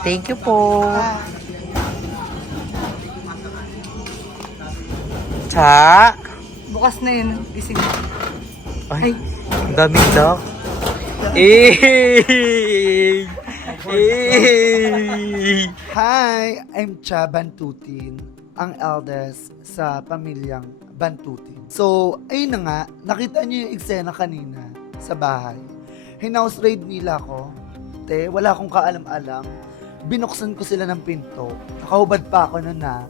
Thank you po. Cha. Bukas na yun. Gising. Ay, ang daming duck. Eh! Hi, I'm Cha Bantutin, ang eldest sa pamilyang Bantutin. So, ayun na nga, nakita niyo yung eksena kanina sa bahay. Hinouse raid nila ako. Wala akong kaalam-alam. Binuksan ko sila ng pinto. Nakahubad pa ako nun na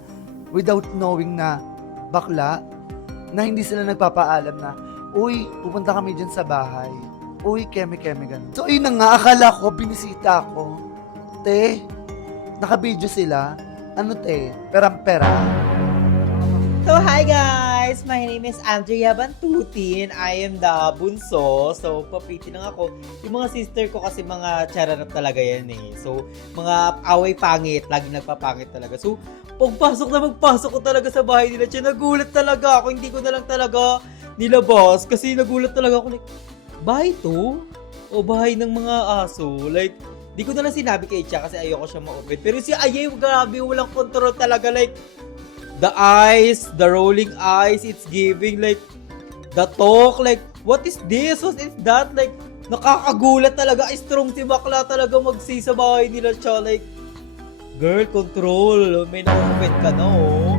without knowing na bakla, na hindi sila nagpapaalam na, uy, pupunta kami dyan sa bahay. Uy, keme-keme ganun. So, yun na nga, akala ko, binisita ako. Naka-video sila. Ano perang-pera. So hi guys! My name is Andrea Bantutin. I am the bunso. So papiti lang ako. Yung mga sister ko kasi mga chararap talaga yan eh. So mga away pangit. Laging nagpapangit talaga. So magpasok ko talaga sa bahay nila. Tiyan, nagulat talaga ako. Hindi ko na lang talaga nilabas. Kasi nagulat talaga ako. Like, bahay to? O bahay ng mga aso? Like, di ko na lang sinabi kay Cha kasi ayoko siya ma-open. Pero si Ayay, grabe, walang control talaga. Like, the eyes, the rolling eyes, it's giving like the talk, like what is this? What is that? Like nakakagulat talaga. Strong si bakla talaga mag-say sa bahay nila Cha. Like, girl, control. May na-open ka na oh.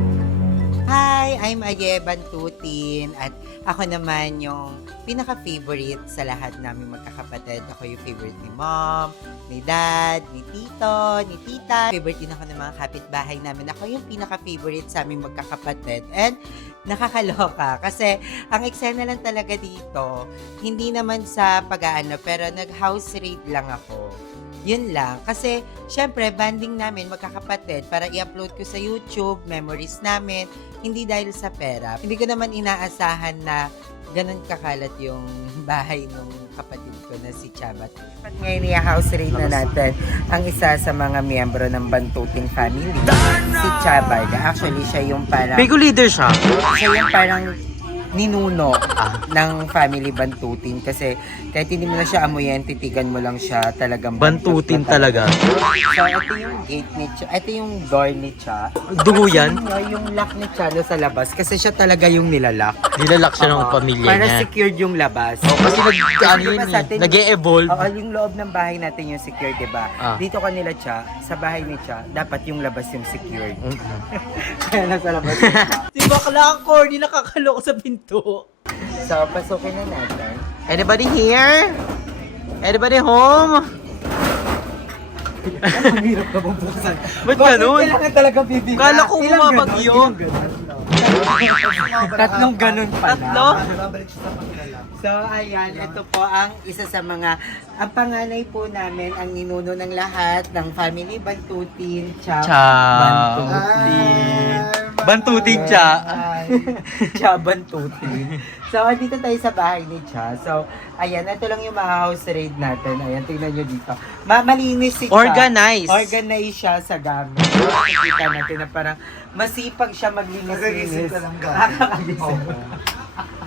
Hi, I'm Aye Bantutin at ako naman yung pinaka-favorite sa lahat namin magkakapatid. Ako yung favorite ni Mom, ni Dad, ni Tito, ni Tita. Favorite din ako ng mga kapitbahay namin. Ako yung pinaka-favorite sa aming magkakapatid. And nakakaloka kasi ang eksena lang talaga dito, hindi naman sa pag-aano pero nag-house raid lang ako. Yun lang. Kasi, syempre, banding namin, magkakapatid, para i-upload ko sa YouTube, memories namin, hindi dahil sa pera. Hindi ko naman inaasahan na ganun kakalat yung bahay ng kapatid ko na si Chabat. At ngayon i-house raid na natin ang isa sa mga miyembro ng Bantutin family, si Chabat. Actually, siya yung parang... Bigo leader siya. Siya yung parang ninuno ng family Bantutin kasi kahit hindi mo na siya amuyin, titigan mo lang siya talagang Bantutin talaga. So ito yung gate ni Cha, ito yung door ni Cha. Dugo yan? Yung lock ni Cha sa labas kasi siya talaga yung nilalak. Nilalak siya ng pamilya Para niya. secured yung labas. Kasi ano yun diba sa atin, nag-e-evolve. Oo, yung loob ng bahay natin yung secured, diba? Ah. Dito kanila Cha, sa bahay ni Cha, dapat yung labas yung secured. Mm-hmm. Kaya nasa labas. Si bakla ang corny, nakakaloko sa pinto. So, pasukin na natin. Anybody here? Anybody home? Ang hirap na bubuksan. Ba't ganun? Kailangan talaga bibigyan. Kala ko bumabagyo. Tatlong ganun pala. Tatlo? So, ayan, ito po ang isa sa mga, ang panganay po namin, ang ninuno ng lahat, ng family Bantutin, Cha. Bantutin. Bantutin Cha. Cha Bantutin. So, dito tayo sa bahay ni Cha. So, ayan, ito lang yung mga house raid natin. Ayan, tingnan nyo dito. Malinis si Cha. Organize. Organize siya sa gamit. Nakikita natin na parang masipag siya maglinis-linis. Nagagising ka lang Nakakagising.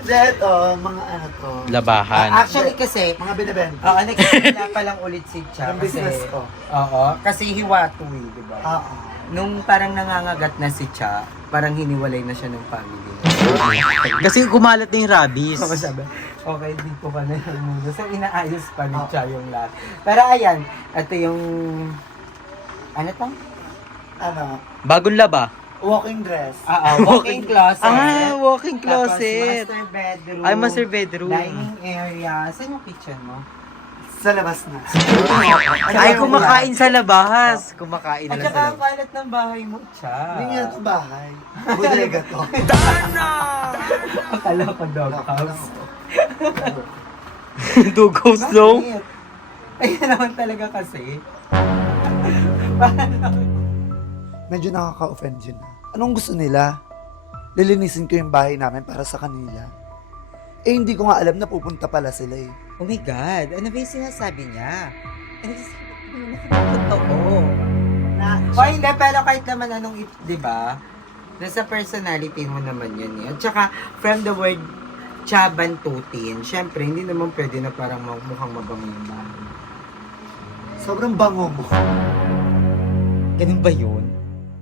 Ito, mga ano to. Labahan. Actually kasi, Mga binibenta. oo, nagsimula pa lang ulit si Cha. Yung business ko. Oo, kasi hiwato eh, di ba? Oo. Nung parang nangangagat na si Cha, parang hiniwalay na siya ng family. Kasi kumalat na yung rabies. So, sabi, okay, dito ka na yung mundo. So, inaayos pa ni Cha yung lahat. Pero ayan, ito yung, ano to? Ano? Bagong laba. Walking dress. Walk-in closet. Walking Tapos master bedroom. Ay, master bedroom. Dining area. Saan yung kitchen mo? Sa labas na. Ay, kumakain sa labas. Kumakain na At lang saka sa ang labas. kalat ng bahay mo, Cha. Hindi nga ito bahay. Bodega to. Akala ko dog house. Dugo slow. Bakit? Ayun naman talaga kasi. Medyo nakaka-offend yun. Anong gusto nila? Lilinisin ko yung bahay namin para sa kanila. Eh, hindi ko nga alam na pupunta pala sila eh. Oh my God, ano ba yung sinasabi niya? Totoo. O hindi, pero kahit naman anong, di ba? Nasa personality mo naman yun eh. At saka, from the word Cha Bantutin, syempre, hindi naman pwede na parang mukhang mabango yung bahay. Sobrang bango mo. Ganun ba yun?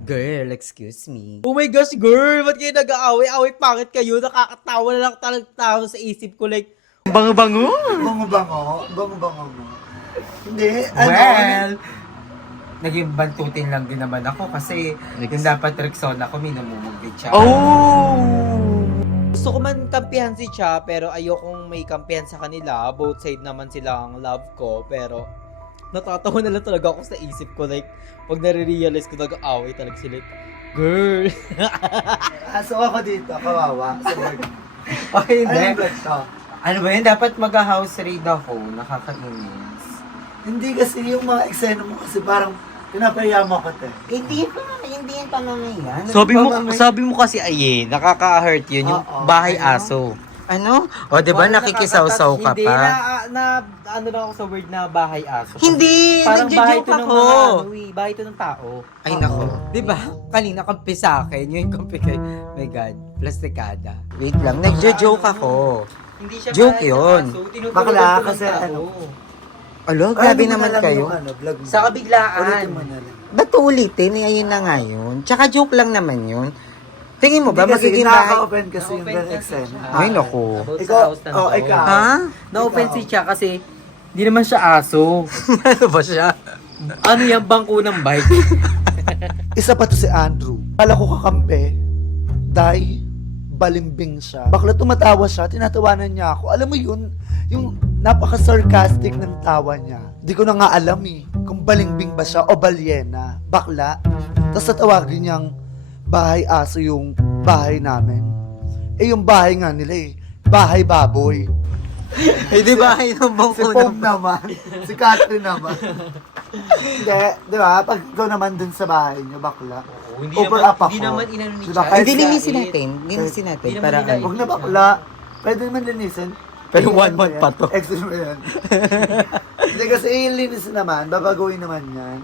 Girl, excuse me. Oh my gosh, girl! Ba't kayo nag-aaway? Away pangit kayo. Nakakatawa na lang talagang tao sa isip ko. Like, Bango-bango. Bango-bango. Bango-bango mo. Hindi, Well, naging bantutin lang din naman ako kasi yung dapat Rexona ko, minumumugid siya. Oh! gusto ko man kampihan si Cha, pero ayokong may kampihan sa kanila. Both side naman sila ang love ko, pero natatawa na lang talaga ako sa isip ko. Like, pag nare-realize ko, nag-aaway talaga sila. Girl! So ako dito, kawawa. So, Okay, ano yung hindi. vlog to? Ano ba yun? Dapat mag-house raid ako. Nakakainis. Hindi kasi yung mga eksena mo kasi parang pinapaya mo ako, te. Hindi yung pangangailan. Sabi mo kasi ay nakaka-hurt yun, yung Oo. bahay aso. Ano? O, diba nakikisaw-saw ka Hindi, pa? ano lang ako sa word na bahay aso. Hindi! Parang bahay Nagja-joke to ng ako! mga ano eh, bahay to ng tao. Ay, nako. Diba? Kanina kampi sa akin. Yung kampi kay... My God. Plastikada. Wait lang. Nagja-joke ako. Hindi siya Joke bahay ng yun. aso, tinutulungan Bakla, to ng kasi tao. ano. Alo, Ay, grabe ano mo naman na lang kayo. yung vlog mo. Sa kabiglaan. Ulitin mo na lang. Ba't ulitin? Eh, ayun na nga yun. Tsaka joke lang naman yun. Tingin mo ba Hindi kasi magiging bahay? nakaka-open kasi yung Na-open ganang kasi eksena. siya. Ay, naku. About sa Ikaw- house ng oh, tao. ikaw. Ha? Na-open si Cha kasi di naman siya aso. Ano ba siya? Ano yung bangko ng bike? Isa pa to si Andrew. Kala ko kakampi. Dahil balimbing siya. Bakla tumatawa siya, tinatawanan niya ako. Alam mo yun, yung napaka-sarcastic ng tawa niya. Di ko na nga alam eh, kung balimbing ba siya o balyena. Bakla. Tapos tatawagin niyang bahay aso yung bahay namin. Eh yung bahay nga nila eh, bahay baboy. Eh, di ba? Ay, ng Si bangko Pom ng... naman, si Catherine naman. Hindi, di ba? Pag ikaw naman dun sa bahay niyo, bakla. Hindi Over naman, up ako. hindi naman inano ni Diba, Cha. kahit Hindi, sa- linisin natin. Linisin natin. Hindi naman Para nila- ano. Huwag na bakla. Pwede naman linisin. Pero Eh, 1 month pa to. Extra mo yan. Hindi kasi ilinis naman, babaguhin naman yan.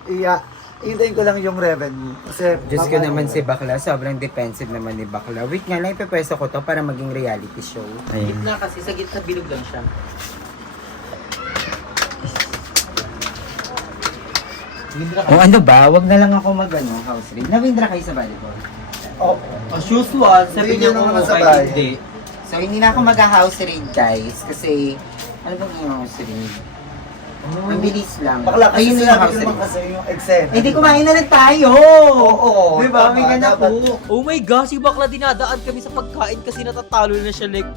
Iintayin ko lang yung revenue. Kasi, Diyos ko naman si Bakla, sobrang defensive naman ni Bakla. Wait nga lang, ipepwesto ko to para maging reality show. Gitna kasi, sa gitna bilog lang siya. O ano ba? Wag na lang ako house raid. Nawindra kayo sa volleyball. Oh, As usual, Hindi sabi niya yun naman ko sa kahit bahay. hindi. So hindi na ako mag-house raid guys. Kasi, ano bang yung house raid? Ang bilis lang. bakla kasi Ayun na yung sinabi house ko naman raid. kasi yung eksena. Eh di kumain na lang tayo! Oo. Diba? May tama, ganap dapat- po. Oh my gosh, si Bakla dinadaan kami sa pagkain kasi natatalo na siya. Like,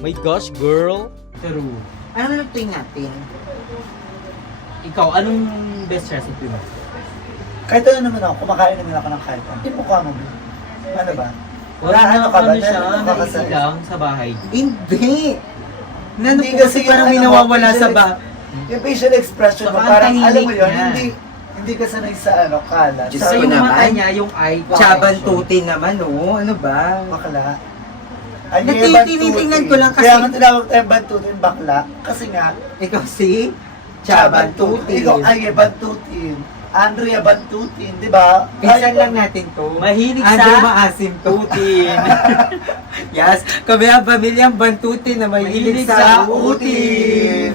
my gosh, girl. True. Ano na nagtuin natin? Ikaw, anong best recipe mo? Kahit ano naman ako, kumakain naman ako ng kahit ano. Hindi mukha mo. Ano ba? Wala ano ka ba? siya, Ano ka naisi sa- lang sa bahay. Hindi! Nano Hindi po kasi kasi parang yung may ano, nawawala facial sa ex- ba... Yung facial expression mo, Baka parang ang alam mo tahimik yun, niya. hindi ka sanay sa ano, kalat. Diyos Sa ko yung naman. mata niya, yung eye. Chaban tuti naman, oh. Ano ba? bakla. Ay, Tinitingnan ko lang kasi- Kaya nga tinawag tayong bantutin bakla. Kasi nga, Ikaw si Chaban tuti. Ikaw ay bantutin. Andrea bantutin, di ba? Pinsan lang natin to. Mahilig Andrew sa maasim to. tutin. Yes, kami ang pamilyang bantutin na mahilig sa utin.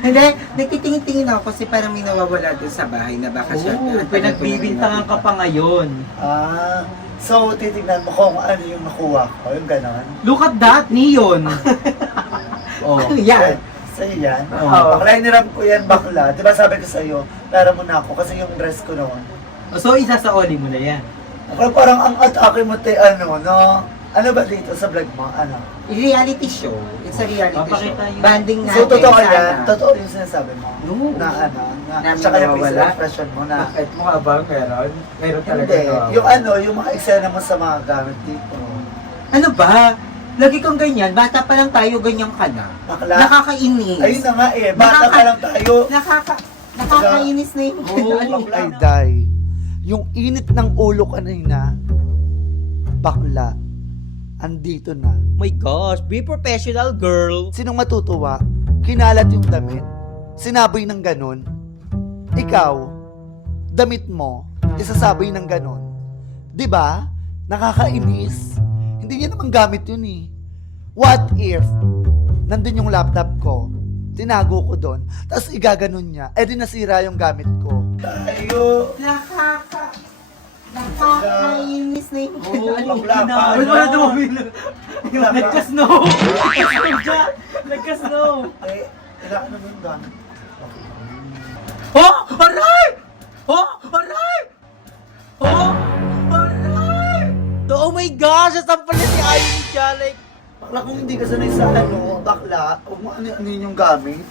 Hindi, nagtitingin-tingin ako kasi parang may nawawala doon sa bahay na baka siya. Oo, pinagbibintangan ka pa ngayon. So, titignan mo kung ano yung nakuha ko, yung ganon. Look at that, neon. Oh. Ano yan? Sa'yo yan? Oo. Bakla, iniram ko yan bakla. Di ba sabi ko sa'yo, pera mo na ako kasi yung dress ko noon. So, isasaoli mo na yan. Parang ang atake mo te, ano, no? Ano ba dito sa vlog mo? Ano? Reality show. It's a reality Papakita show. yung- Banding natin. So, totoo sana. yan? Totoo yung sinasabi mo? No. Na ano? Na Tsaka yung facial nawawala? expression mo na... Bakit? Mukha ba meron? Meron talaga. Hindi. nawawala. Yung ano, yung mga eksena mo sa mga gamit dito. Ano ba? Lagi kang ganyan. Bata pa lang tayo, ganyan ka na. Bakla. Nakakainis. Ayun na nga eh. Bata pa lang tayo. Nakakainis na yung Bakla. Ay, Day. Yung init ng ulo kanina, bakla, andito na. Oh my gosh, be professional, girl. Sinong matutuwa? Kinalat yung damit? Sinaboy ng ganun? Ikaw, damit mo, isasaboy ng ganun. 'Di ba? Nakakainis. Hindi niya naman gamit yun eh. What if, nandun yung laptop ko, tinago ko doon, tapos igaganon niya, di nasira yung gamit ko. Tayo! Bakla pa. Uy, wala tumamila. Nagka-snow. Nagka-snow. Eh, kailangan naman doon. Oh! Aray! Oh! Aray! Oh! Aray! Oh my gosh! Nasampal na si Ayon ni Cha. Like, Bakla, kung hindi ka sanay sa bakla, huwag mo ano yung gamit.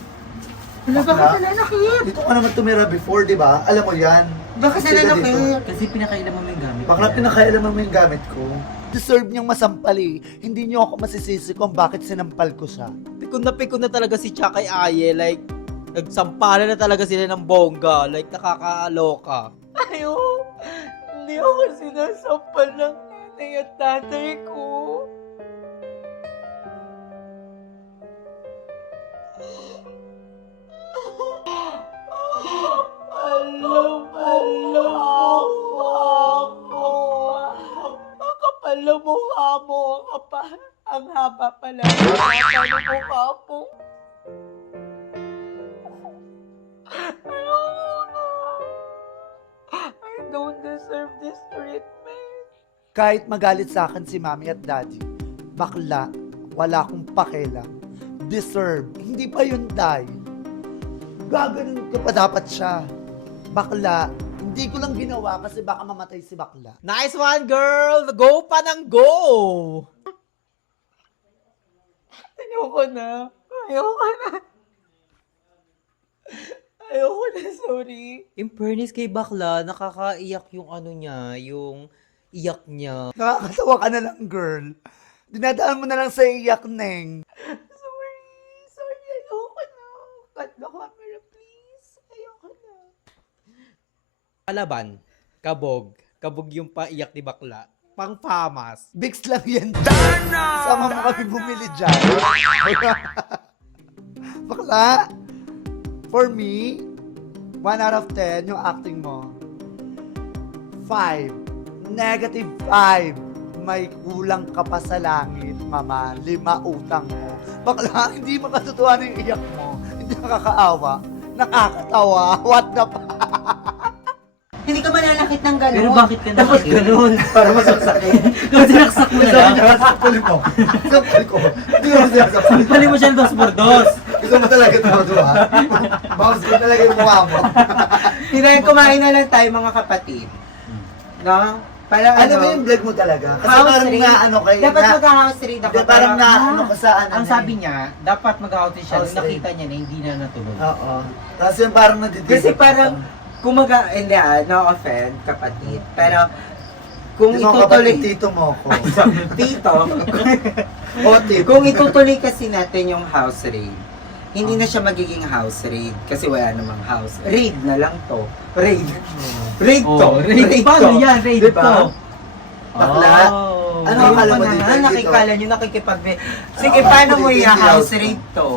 Ano ba ka nanakit? Dito ka naman tumira before, di ba? Alam mo yan. Bakit Kasi ka nanakit? Kasi pinakailan mo yung gamit. Bakla, pinakailaman mo yung gamit ko. Deserve niyang masampal eh. Hindi niyo ako masisisi kung bakit sinampal ko siya. pikon na talaga si Cha kay Aye. Like, nagsampalan na talaga sila ng bongga. Like, nakakaaloka. Ayo, hindi ako sinasampal ng nanay at tatay ko. Alam mo ako. Ang kapal ng mukha mo. Ang haba pala. Ang haba ng mukha mo. Ayoko na. I don't deserve this treatment. Kahit magalit sa akin si mami at daddy, bakla, wala akong pakialam. Deserve. Hindi pa yun, day. Gaganon ka pa dapat siya. Bakla, hindi ko lang ginawa kasi baka mamatay si bakla. Nice one, girl! Go pa ng go! Ayoko na. Ayoko na. Ayoko na, sorry. In fairness kay Bakla, nakakaiyak yung ano niya, yung iyak niya. Nakakatawa ka na lang, girl. Dinadaan mo na lang sa iyak, Neng. Sorry, ayoko na. Cut the camera, please. Ayoko na. Palaban, kabog. Kabog yung paiyak ni Bakla. Pang famas. Bix lang yan. Sama mo kami bumili dyan. Bakla, for me, 1 out of 10 yung acting mo. 5. Negative 5. May kulang ka pa sa langit, mama. 5 utang mo. Bakla, hindi makatutuwa ng iyak mo. Hindi nakakaawa. Nakakatawa. What the f***? Hindi ka mananakit ng gano'n. Pero bakit ka nakakit? Ganun. Para masaksakin. Sinaksak mo na lang. Sakpal ko. Sakpal ko. Hindi mo sinasakpal. Pali mo siya ng 2x2. Ikaw mo talaga ito, ha? Bounce ko talaga yung mukha mo. Hinayang kumain na lang tayo mga kapatid. No? Para Ano ba yung vlog mo talaga? Kasi House parang raid. na ano kayo Dapat na... mag-house raid ako. Hindi, parang na ano ka sa ano Ang na sabi niya, dapat mag-outing siya House nung nakita niya na hindi na natuloy. Oo. Tapos yung parang nadidibig. Kasi parang, kumaga, hindi no offense, kapatid. Pero, kung Hindi mo kapatid, itutuloy, tito mo ko. tito, O, tito. kung itutuloy kasi natin yung house raid, hindi na siya magiging house raid kasi wala namang house. Raid na lang to. Raid. Raid to. Oh, raid. Paano yan? Raid Diba? to. Bakla. Oh. Ano Ayun akala ko mo na dito? nga, Dito? nakikala nyo, Sige, Ano, paano mo dito, i-house dito. raid to?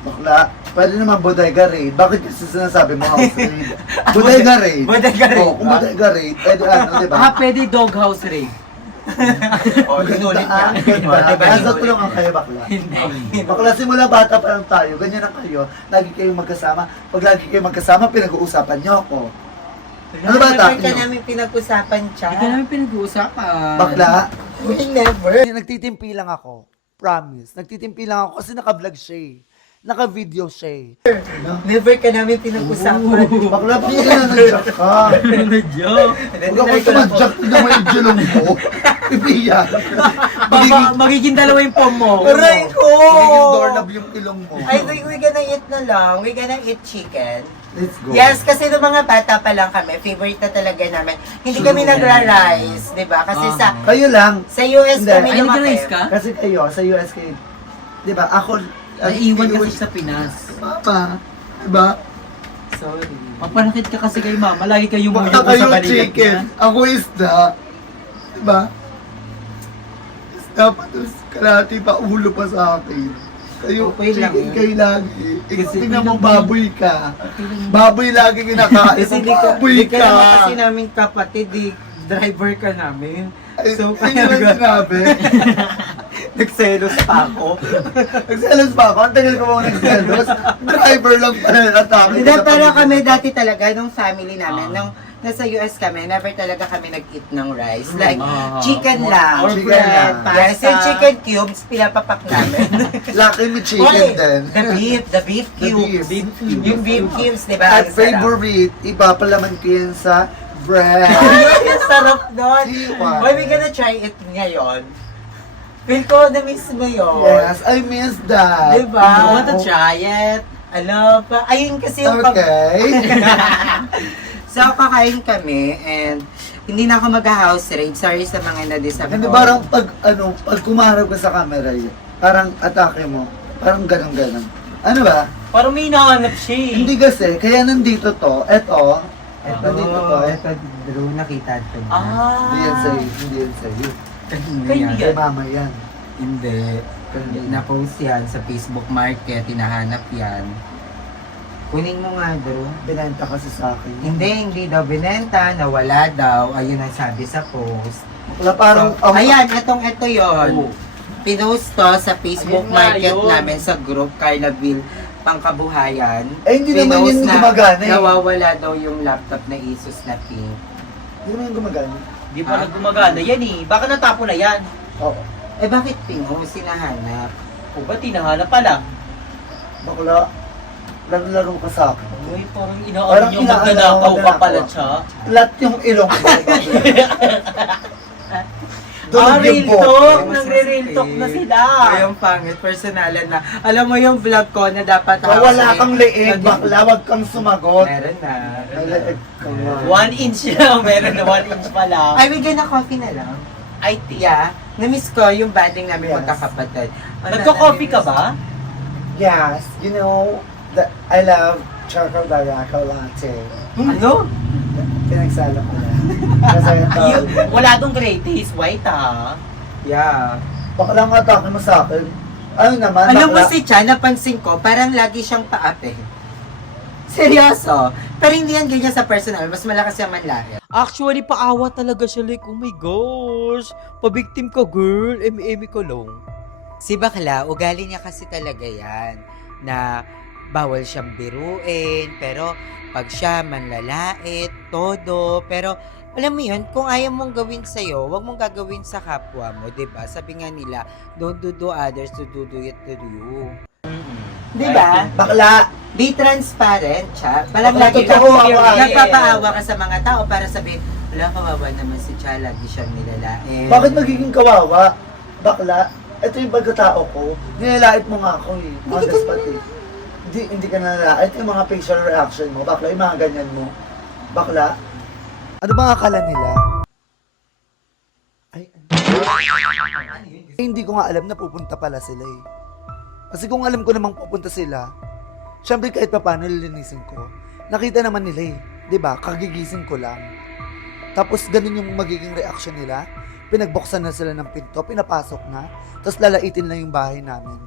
Bakla, pwede naman bodega raid. Bakit kasi sinasabi mo house raid? Bodega raid. Bodega raid Oo, kung ba? bodega raid, pwede ano, di ba? Pwede doghouse raid. O, inulit niya. Nasa tulungan kayo, bakla. Bakla, simula bata pa lang tayo, ganyan na kayo. Lagi kayong magkasama. Pag lagi kayong magkasama, pinag-uusapan niyo ako. Ano ba Never attack ka niyo? namin pinag-usapan siya. Hindi ka namin pinag-uusapan. Bakla, We never. nagtitimpi lang ako. Promise. Nagtitimpi lang ako kasi naka-vlog siya eh. Naka-video siya eh. Never ka namin pinag-usapan. Bakla, bakit ka na nag-jack ka? Medyo. Huwag ako tumadjack na naman yung julong mo. Ibiyan. Magiging dalawa yung pom mo. Aray ko! Magiging doorknob yung ilong mo. I think we gonna eat na lang. We gonna eat chicken. Let's go. Yes, kasi nung mga bata pa lang kami, favorite na talaga namin. Hindi kami nagra-rice, di ba? Kasi Kayo lang. sa US Hindi. kami Ay, lumaki. nag-rice ka? Kasi kayo, sa US kayo. Di ba? Ako, Naiiwan kasi sa Pinas. Mama. Di ba? Sorry. Mapanakit ka kasi kay mama. Lagi kayong Baka muyo ko kayo sa balikat niya. chicken. Ako isda. Di ba? Isda pa tapos kalahati pa ulo pa sa akin. Kayo, Okay lang chicken yun. kayo lagi. Ikaw Kasi tingnan mo, pinang- baboy ka. Baboy lagi kinakain Kasi mo. Baboy di ka ka. naman kasi namin kapatid, di driver ka namin. Ay, So, hindi naman sinabi. Nagselos pa ako. Nagselos pa ako. Ang tagal ko mga nagselos. Driver lang pala natake. Hindi, pero kami dati talaga, nung family namin, nasa US kami, never talaga kami nag-eat ng rice. Like, Ah. chicken lang. Or chicken lang. Yes, yung chicken cubes, pinapapak namin. Laki may chicken Wait, din. the beef The cubes. beef. Yung beef cubes, di ba? At Ang sarap. favorite, ipapalaman ko yan sa bread. Ay, ang sarap nun. Diba? Why we gonna try it ngayon? Feel ko na-miss mo yun. Yes, I miss that. Diba? You want to try it? Ano pa? Ayun kasi yung Okay. So, kakain kami and hindi na ako mag-house raid. Sorry sa mga na-disappoint. Hindi parang pag kumarap ka sa camera yun, parang atake mo, parang ganun-ganun. Ano ba? Parang may hinahanap siya eh. Hindi kasi, kaya nandito to, eto, nandito to. Ito, Drew, nakita ito. Hindi yan sa'yo, hindi yan sa'yo. Kaibigan. Kay mama yan. Hindi. Na-post yan sa Facebook Market, hinahanap yan. Kunin mo nga, Drew. Binenta kasi sa akin. Hindi daw binenta, nawala daw. Ayun ang sabi sa post. Wala parang, So, ayan, ito yon. Oo. Pinost to sa Facebook Ayun nga, Market yun. namin sa group Carlaville Pangkabuhayan. hindi naman Pinost yun na gumagana eh. Nawawala daw yung laptop na Asus na pink. Hindi naman yun gumagana. Di pa na gumagana yan eh. Baka natapo na yan. Oo. Eh bakit pinost? Sinahanap. O ba tinahanap pala? Bakla, laro-laro ka sa akin. Uy, parang Parang inaamin yung inaano, magnanakaw ka pala magnanakaw. siya. Lahat yung ilong ko. Doon Real yung bote. talk! Nagre-real talk na sila. Yung pangit, personalan na. Alam mo yung vlog ko na dapat Wala kang leeg, Naging- bakla, wag kang sumagot. Meron na. May leeg ka nga. 1 inch lang. Meron na 1 inch pa lang. Ay, we gonna coffee na lang. I think. Yeah. Na-miss ko yung banding namin Yes. magkakapatid. Ano, Nagka-coffee ka na-miss. ba? Yes, you know, I love chocolate latte. Ano? Pinagsala ko yan. Kasi ito, Wala dong gray taste. White ha. Yeah. bakla nga atake mo sa akin. Ano naman, Alam mo bakla, si Chan, napansin ko, parang lagi siyang paape. Seryoso. Pero hindi yan ganyan sa personal. Mas malakas yung manlait. Actually, paawa talaga siya. Like, oh my gosh. Pabiktim ka, girl. Emi-emi ka lang. Si Bakla, ugali niya kasi talaga yan. Na bawal siyang biruin. Pero pag siya manlalait, todo. Pero alam mo yun, kung ayaw mong gawin sa'yo, huwag mong gagawin sa kapwa mo, 'di ba? Sabi nga nila, don't do others to do it to you. 'Di ba? bakla, Be transparent, siya. Parang Bakla, lagi totoo ako, nagpapaawa ka sa mga tao para sabihin, wala, kawawa naman si Cha, lagi siyang nilalain. bakit magiging kawawa? Bakla, ito yung pagkatao ko. Nilalait mo nga ako eh. On the spot eh. Hindi ka nalalait. Yung mga facial reaction mo. Bakla, yung mga ganyan mo. Bakla. Ano ba akala nila? Ay, hindi ko nga alam na pupunta pala sila eh. Kasi kung alam ko namang pupunta sila, syempre kahit pa paano lilinisin ko. Nakita naman nila eh. 'Di ba? Kagigising ko lang. Tapos ganun yung magiging reaction nila. Pinagbuksan na sila ng pinto, pinapasok na, tapos lalaitin lang yung bahay namin.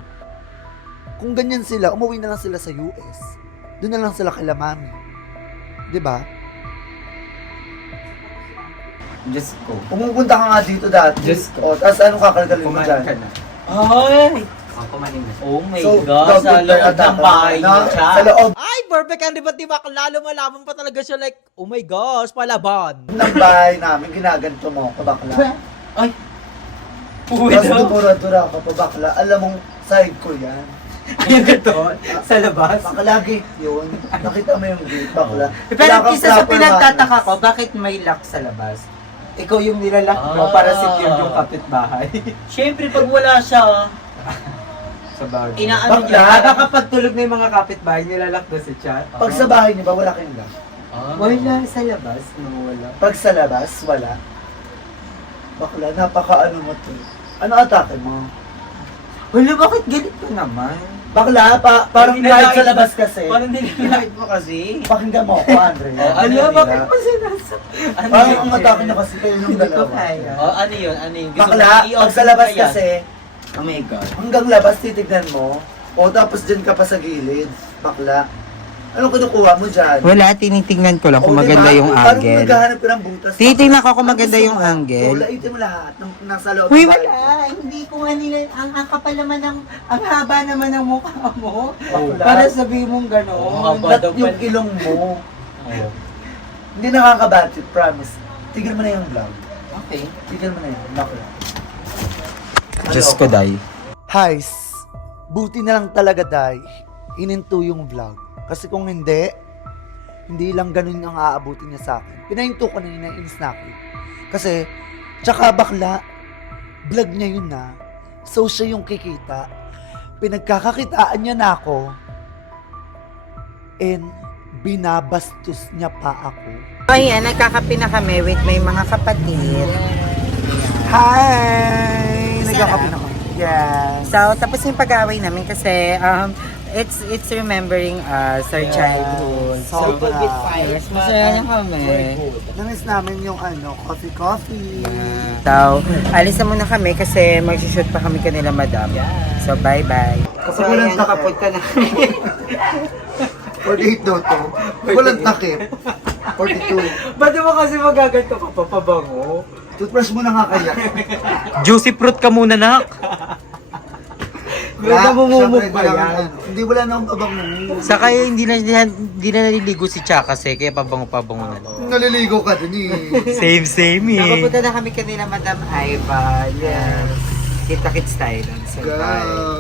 Kung ganyan sila, umuwi na lang sila sa US. Doon na lang sila kila mami. 'Di ba? Diyos ko. Pumupunta ka nga dito dati. Diyos ko. O, tapos anong kakalkalin mo Kumain dyan? ka na. Ay! Kumain na. Oh my So, God. Sa double loob attack ng bahay na, niyo siya. sa loob Ay, perfect. Ang di ba? Lalo malaman pa talaga siya like, oh my gosh, palaban. ng bahay namin, ginaganto mo, kabakla. Ay. Uy, Tapos no? dumura-dura ka, kabakla. Alam mong side ko yan. Ayun ito, sa labas. Bakla gate yun. Nakita mo yung gate, bakla. Pero Wala kang isa sa proper pinagtataka manners. ko, bakit may lock sa labas? Ikaw yung nilalak mo Ah. para secure yung kapitbahay. Siyempre, pag wala siya, Sa bagay. inaano Bakla. niya. Baka kapag tulog na yung mga kapitbahay, nilalak na si Chat. Pag sa bahay niyo ba, wala kayong lock? Wala, sa labas, no, wala. Pag sa labas, wala. Bakla, napaka-ano mo to. Ano atake mo? Wala, bakit galit ka naman? Bakla, parang kahit sa labas kasi. Parang nilalait mo kasi. Pakinggan mo ako, Andre. Oh, Ano, yun, bakit Lila? pa sinasa? Ano Parang yun? ang atake niyo kasi kayo yung Hindi ko dalawa. kaya. Oh, ano yun? Ano yun? Gusto Bakla, mo pag sa labas i-open ba yan? kasi, Oh my God. hanggang labas titignan mo, o tapos dyan ka pa sa gilid, bakla. Anong kinukuha mo dyan? Wala, tinitingnan ko lang kung O, maganda diba? yung Parang angle. naghahanap ka ng butas. Titingnan ko kung Ang maganda gusto yung mo, angle. O, laitin mo lahat ng nasa loob. Uy, ng bahay wala. ko. Hindi ko nga nila, ang kapal naman ng, ang haba naman ng mukha mo. Bakla. Para sabihin mong gano'n. Oo, haba. Ba't daw yung pala. ilong mo? Oh. Hindi nakaka-budget, promise. Tigil mo na yung vlog. Okay. Tigil mo na yun. Naku. Diyos ko, Day. Guys, buti na lang talaga, Day, ininto yung vlog. Kasi kung hindi lang ganun ang aabutin niya sa akin. Pinahinto ko na yun, naiinis na ako. Kasi, tsaka bakla, vlog niya yun na. So, siya yung kikita. Pinagkakakitaan niya na ako. And, binabastos niya pa ako. Ayan, nagkakape na kami with may mga kapatid. Hi! Nagkakapi na kami. Yes. So, tapos yung pag-away namin kasi it's remembering us, our childhood. So, good with fight. Yes, masaya na kami. Namiss namin yung coffee. So, alis na muna kami kasi mag-shoot pa kami kanila, madam. So, bye-bye. Kapag walang takip. nakapunta na kami. 48 daw to. Walang takip. 42. Ba't mo kasi magaganto ka pa pabango? Toothbrush mo na nga kaya. Juicy fruit ka muna, nak. Wala, namumumog syempre, ba wala yan? nang hindi wala nang pabango. Saka hindi na naliligo si Cha kasi kaya pabango-pabango na lang. Naliligo ka din eh. Same eh. Nakapunta na kami kanila, Madam Ivan. Yes. Kita-kits tayo dun. So, bye. Go.